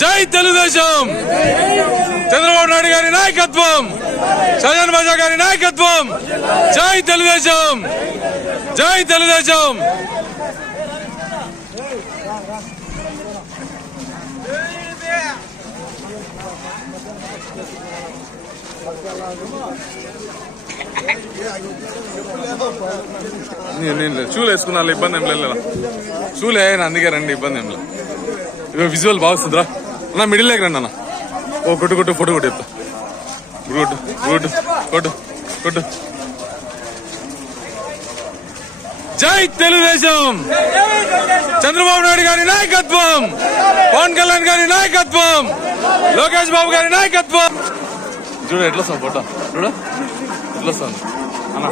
జై తెలుగుదేశం, చంద్రబాబు నాయుడు గారి నాయకత్వం, షాజాన్ బాషా గారి నాయకత్వం. జై తెలుగుదేశం, జై తెలుగుదేశం. నేను షూలు వేసుకున్నా, ఇబ్బంది ఏం లేదు. షూలు వేయను, అందుకే రండి, ఇబ్బంది ఏం లేదు. ఇక విజువల్ బాగా వస్తుందిరా అన్న. మిడిల్ లేక రండి అన్న. ఓ కొట్టు కొట్టు, ఫోటో కొట్టు చెప్తా. కొట్టు కొట్టు కొట్టు కొట్టు. జై తెలుగుదేశం, చంద్రబాబు నాయుడు గారి నాయకత్వం, పవన్ కళ్యాణ్ గారి నాయకత్వం, లోకేష్ బాబు గారి నాయకత్వం. చూడ ఎట్లా వస్తాం ఫోటో, చూడ ఎట్లా వస్తాను అన్న.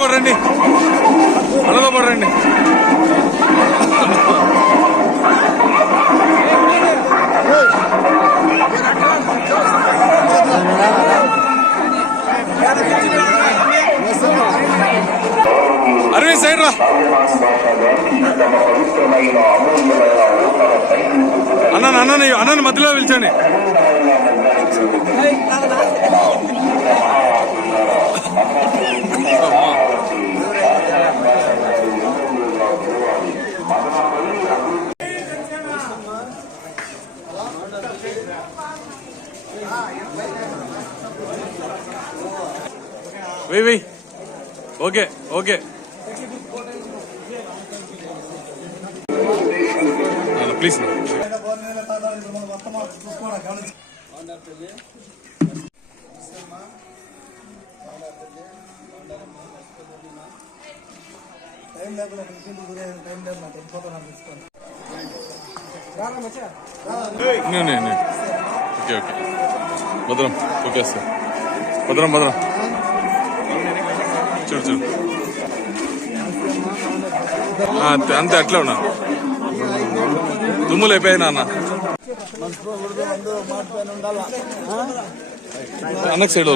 పడండి, అడగ పడండి. అరవింద్ సైడ్ రా. అన్న మధ్యలో పిలిచండి. వెయ్యి okay okay please. Okay okay భద్రం. ఓకే సార్, భద్రం భద్రం. చూడు చూడు అంతే, అట్లా ఉన్నా. దుమ్ములు అయిపోయినా అన్న. అన్నకు సైడ్